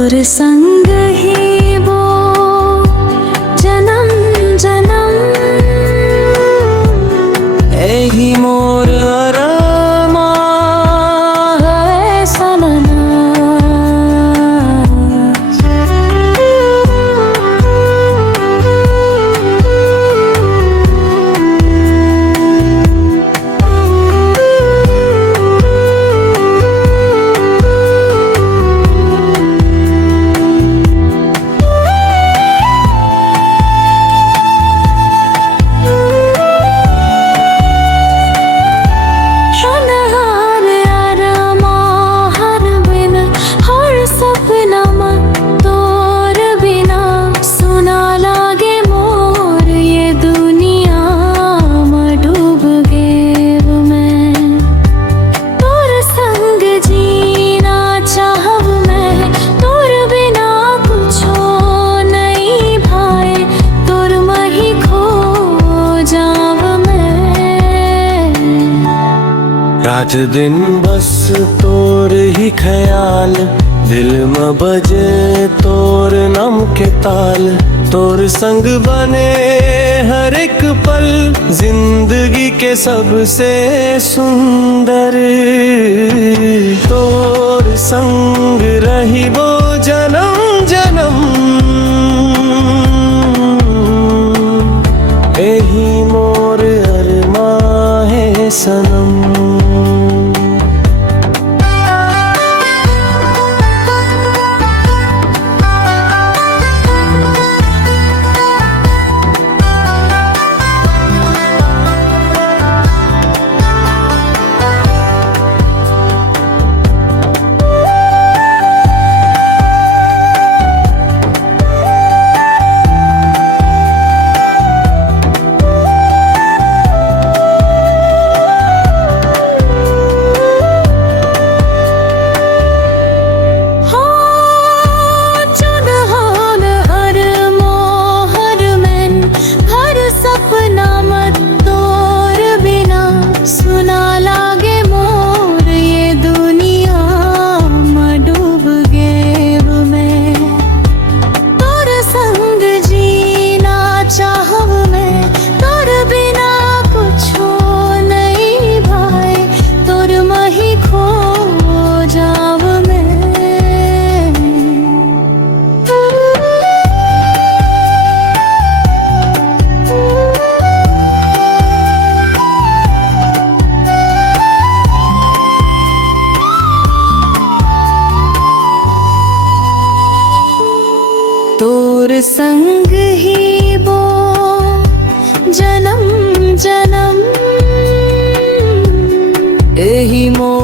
तोर संग ही वो जन्म जन्म एही मोर अरमा है सनम। रात दिन बस तोर ही ख्याल, दिल में बजे तोर नाम के ताल। तोर संग बने हर एक पल, जिंदगी के सबसे सुंदर। तोर संग रही वो जन्म जन्म, एही मोर अरमा है सनम। तोर संग ही वो जन्म जन्म, एही मोर